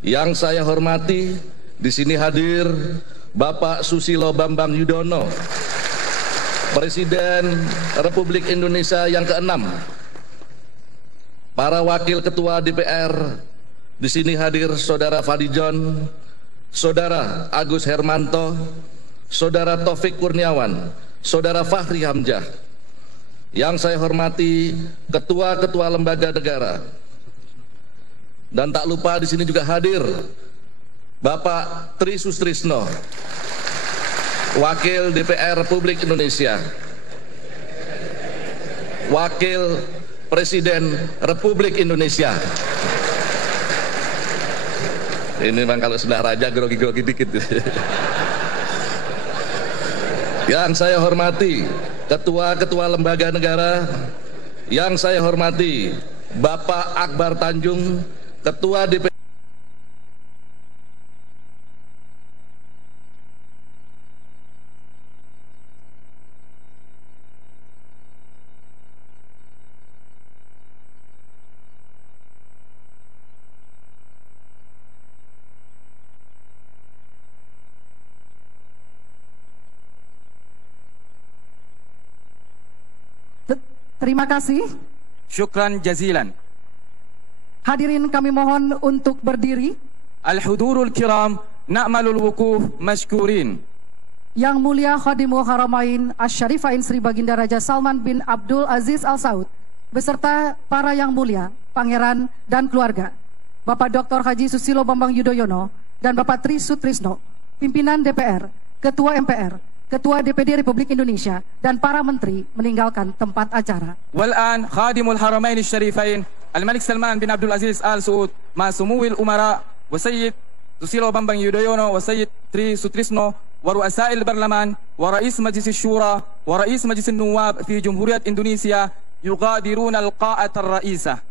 Yang saya hormati, di sini hadir Bapak Susilo Bambang Yudhoyono, Presiden Republik Indonesia yang ke-6. Para Wakil Ketua DPR, di sini hadir Saudara Fadlijon, Saudara Agus Hermanto, Saudara Taufik Kurniawan, Saudara Fahri Hamzah. Yang saya hormati ketua-ketua lembaga negara. Dan tak lupa di sini juga hadir Bapak Tri Sutrisno, Wakil DPR Republik Indonesia, Wakil Presiden Republik Indonesia. Ini memang kalau sudah raja grogi-grogi dikit. Yang saya hormati ketua-ketua lembaga negara, yang saya hormati Bapak Akbar Tanjung, Ketua DPR. Terima kasih. Syukran jazilan. Hadirin kami mohon untuk berdiri. Al-hudurul kiram, na'malul wukuf mashkurin. Yang mulia Khadimul Haramain Asy-Syarifain Sri Baginda Raja Salman bin Abdul Aziz Al Saud beserta para yang mulia, pangeran dan keluarga, Bapak Dr. Haji Susilo Bambang Yudhoyono dan Bapak Tri Sutrisno, pimpinan DPR, Ketua MPR, Ketua DPD Republik Indonesia, dan para menteri meninggalkan tempat acara. Wal'an Khadimul Haramain Asy-Syarifain Al-Malik Salman bin Abdul Aziz Al Saud ma sumuwil umara wa Sayyid Susilo Bambang Yudhoyono wa Sayyid Tri Sutrisno wa ru'asa'il barlaman wa Rais Majlis Syura wa Rais Majlis Nuwab fi Jumhuriyat Indonesia yugadiruna al-qa'at ar-ra'isah.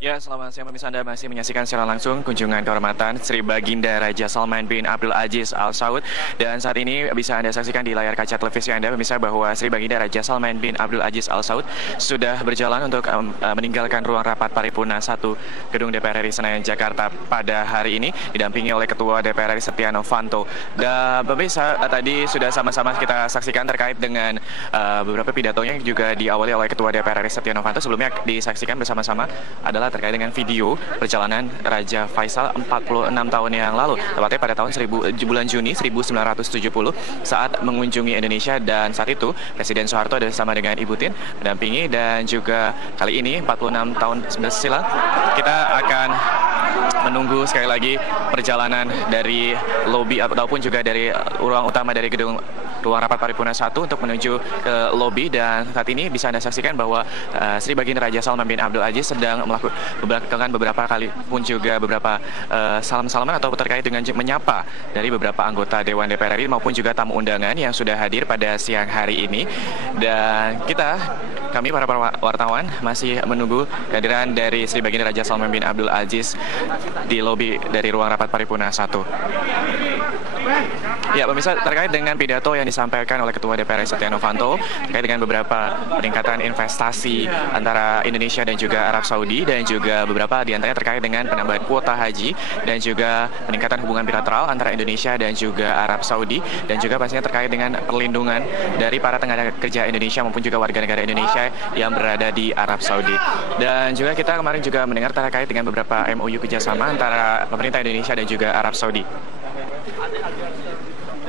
Ya, selamat siang pemirsa, Anda masih menyaksikan secara langsung kunjungan kehormatan Sri Baginda Raja Salman bin Abdul Aziz Al Saud. Dan saat ini bisa Anda saksikan di layar kaca televisi Anda pemirsa bahwa Sri Baginda Raja Salman bin Abdul Aziz Al Saud sudah berjalan untuk meninggalkan ruang rapat paripurna 1 Gedung DPR RI Senayan Jakarta pada hari ini didampingi oleh Ketua DPR RI Setia Novanto. Dan pemirsa, tadi sudah sama-sama kita saksikan terkait dengan beberapa pidatonya yang juga diawali oleh Ketua DPR RI Setia Novanto. Sebelumnya disaksikan bersama-sama adalah terkait dengan video perjalanan Raja Faisal 46 tahun yang lalu, tepatnya pada tahun bulan Juni 1970 saat mengunjungi Indonesia, dan saat itu Presiden Soeharto bersama dengan Ibu Tien mendampingi, dan juga kali ini 46 tahun silam kita akan menunggu sekali lagi perjalanan dari lobi ataupun juga dari ruang utama dari gedung ruang rapat paripurna 1 untuk menuju ke lobi. Dan saat ini bisa Anda saksikan bahwa Sri Baginda Raja Salman bin Abdul Aziz sedang melakukan beberapa kali pun juga beberapa salam-salaman atau terkait dengan menyapa dari beberapa anggota Dewan DPR RI maupun juga tamu undangan yang sudah hadir pada siang hari ini. Dan kami para wartawan masih menunggu kehadiran dari Sri Baginda Raja Salman bin Abdul Aziz di lobi dari ruang rapat paripurna 1. Ya, pemirsa, terkait dengan pidato yang disampaikan oleh Ketua DPR Setia Novanto terkait dengan beberapa peningkatan investasi antara Indonesia dan juga Arab Saudi, dan juga beberapa diantaranya terkait dengan penambahan kuota haji dan juga peningkatan hubungan bilateral antara Indonesia dan juga Arab Saudi, dan juga pastinya terkait dengan perlindungan dari para tenaga kerja Indonesia maupun juga warga negara Indonesia yang berada di Arab Saudi. Dan juga kita kemarin juga mendengar terkait dengan beberapa MOU kerjasama antara pemerintah Indonesia dan juga Arab Saudi.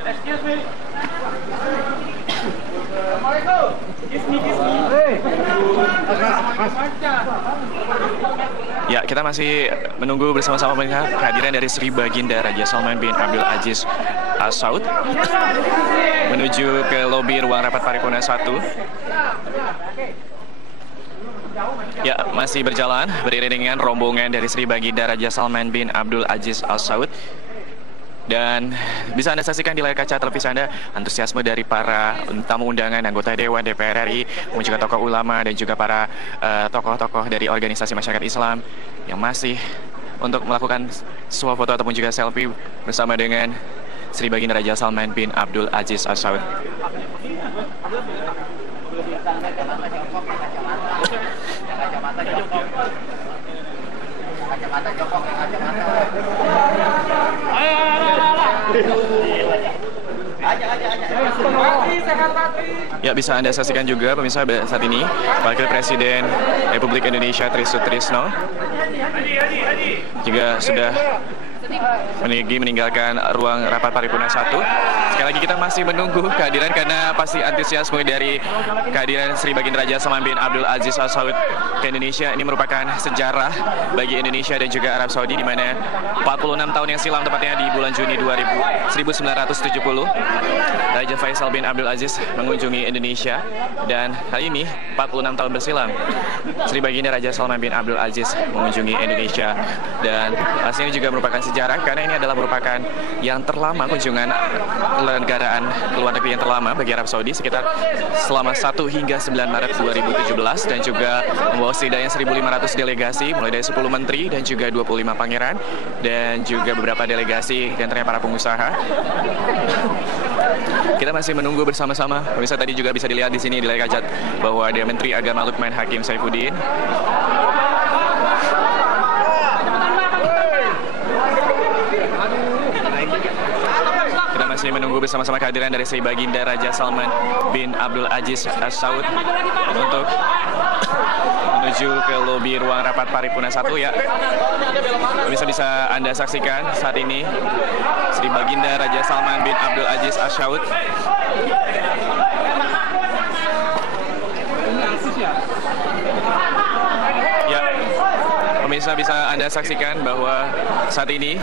Excuse me. Ya, kita masih menunggu bersama-sama melihat kehadiran dari Sri Baginda Raja Salman bin Abdul Aziz Al Saud menuju ke lobi ruang rapat paripurna 1. Ya, masih berjalan beriring dengan rombongan dari Sri Baginda Raja Salman bin Abdul Aziz Al Saud. Dan bisa Anda saksikan di layar kaca televisi Anda antusiasme dari para tamu undangan, anggota Dewan, DPR RI, kemudian juga tokoh ulama dan juga para tokoh-tokoh dari organisasi masyarakat Islam yang masih untuk melakukan suah foto ataupun juga selfie bersama dengan Sri Baginda Raja Salman bin Abdul Aziz Al Saud. Ya, bisa Anda saksikan juga pemirsa saat ini Wakil Presiden Republik Indonesia Tri Sutrisno juga sudah meninggalkan ruang rapat paripurna 1. Sekali lagi kita masih menunggu kehadiran karena pasti antusiasme dari kehadiran Sri Baginda Raja Salman bin Abdul Aziz Al Saud ke Indonesia. Ini merupakan sejarah bagi Indonesia dan juga Arab Saudi, di mana 46 tahun yang silam, tepatnya di bulan Juni 1970, Raja Faisal bin Abdul Aziz mengunjungi Indonesia, dan kali ini 46 tahun bersilam Sri Baginda Raja Salman bin Abdul Aziz mengunjungi Indonesia. Dan pastinya ini juga merupakan sejarah karena ini adalah merupakan yang terlama kunjungan negaraan ke luar negeri yang terlama bagi Arab Saudi, sekitar selama 1 hingga 9 Maret 2017, dan juga membawa setidaknya 1.500 delegasi mulai dari 10 menteri dan juga 25 pangeran dan juga beberapa delegasi dan ternyata para pengusaha. Kita masih menunggu bersama-sama. Pemirsa, tadi juga bisa dilihat di sini di layar kaca bahwa ada Menteri Agama Lukman Hakim Saifuddin. Kita masih menunggu bersama-sama kehadiran dari Sri Baginda Raja Salman bin Abdul Aziz Al Saud untuk menuju ke lobi ruang rapat paripurna 1 ya. Bisa Anda saksikan saat ini Sri Baginda Raja Salman bin Abdul Aziz Al Saud ya. Pemirsa, bisa Anda saksikan bahwa saat ini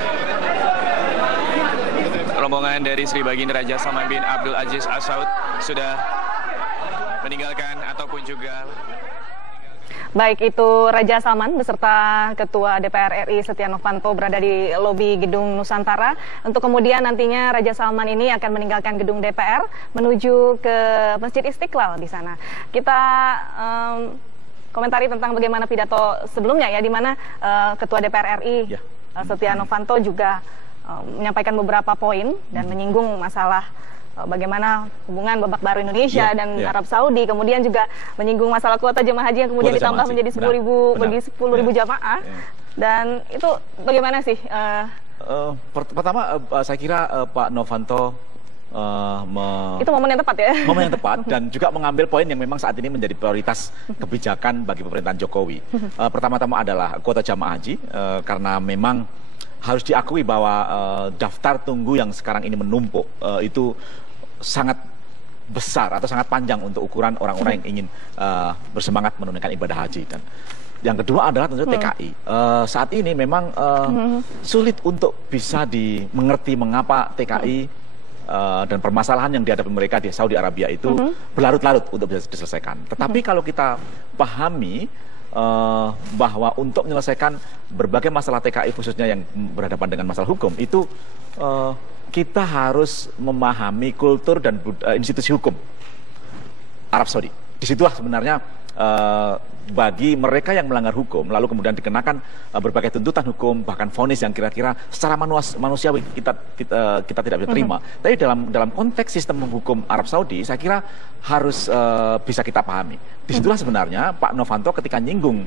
rombongan dari Sri Baginda Raja Salman bin Abdul Aziz Al Saud sudah meninggalkan ataupun juga baik itu Raja Salman beserta Ketua DPR RI Setia Novanto berada di lobi Gedung Nusantara, untuk kemudian nantinya Raja Salman ini akan meninggalkan gedung DPR menuju ke Masjid Istiqlal di sana. Kita komentari tentang bagaimana pidato sebelumnya ya, di mana Ketua DPR RI Setia Novanto juga menyampaikan beberapa poin dan menyinggung masalah bagaimana hubungan babak baru Indonesia dan Arab Saudi, kemudian juga menyinggung masalah kuota jemaah haji yang kemudian ditambah menjadi 10.000 jamaah. Dan itu bagaimana sih? Pertama saya kira Pak Novanto itu momen yang tepat ya? Momen yang tepat, dan juga mengambil poin yang memang saat ini menjadi prioritas kebijakan bagi pemerintahan Jokowi. Pertama-tama adalah kuota jamaah haji, karena memang harus diakui bahwa daftar tunggu yang sekarang ini menumpuk itu sangat besar atau sangat panjang untuk ukuran orang-orang yang ingin bersemangat menunaikan ibadah haji. Dan yang kedua adalah tentu TKI. Saat ini memang sulit untuk bisa dimengerti mengapa TKI dan permasalahan yang dihadapi mereka di Saudi Arabia itu berlarut-larut untuk bisa diselesaikan. Tetapi kalau kita pahami bahwa untuk menyelesaikan berbagai masalah TKI khususnya yang berhadapan dengan masalah hukum itu kita harus memahami kultur dan institusi hukum Arab Saudi. Disitulah sebenarnya bagi mereka yang melanggar hukum lalu kemudian dikenakan berbagai tuntutan hukum, bahkan vonis yang kira-kira secara manusiawi kita tidak bisa terima. Tapi dalam konteks sistem hukum Arab Saudi saya kira harus bisa kita pahami. Disitulah sebenarnya Pak Novanto ketika nyinggung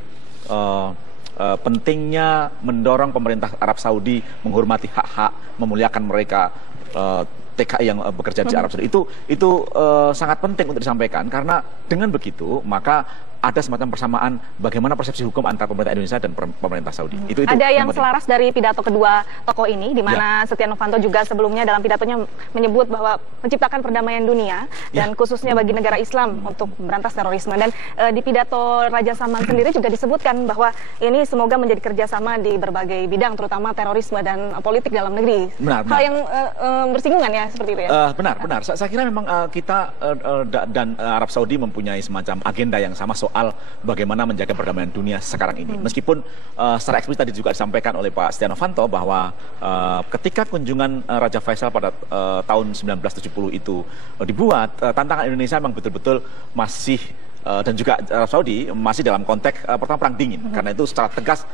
pentingnya mendorong pemerintah Arab Saudi menghormati hak-hak, memuliakan mereka, TKI yang bekerja di Arab Saudi itu sangat penting untuk disampaikan, karena dengan begitu maka ada semacam persamaan bagaimana persepsi hukum antara pemerintah Indonesia dan pemerintah Saudi. Itu ada yang selaras dari pidato kedua tokoh ini, di mana Setia Novanto juga sebelumnya dalam pidatonya menyebut bahwa menciptakan perdamaian dunia dan khususnya bagi negara Islam untuk memberantas terorisme. Dan di pidato Raja Salman sendiri juga disebutkan bahwa ini semoga menjadi kerjasama di berbagai bidang, terutama terorisme dan politik dalam negeri. Hal yang bersinggungan ya seperti itu ya? Benar. Saya kira memang kita dan Arab Saudi mempunyai semacam agenda yang sama soal soal bagaimana menjaga perdamaian dunia sekarang ini. Meskipun secara eksplisit tadi juga disampaikan oleh Pak Setia Novanto bahwa ketika kunjungan Raja Faisal pada tahun 1970 itu dibuat, tantangan Indonesia memang betul-betul masih dan juga Arab Saudi masih dalam konteks pertama perang dingin. Karena itu secara tegas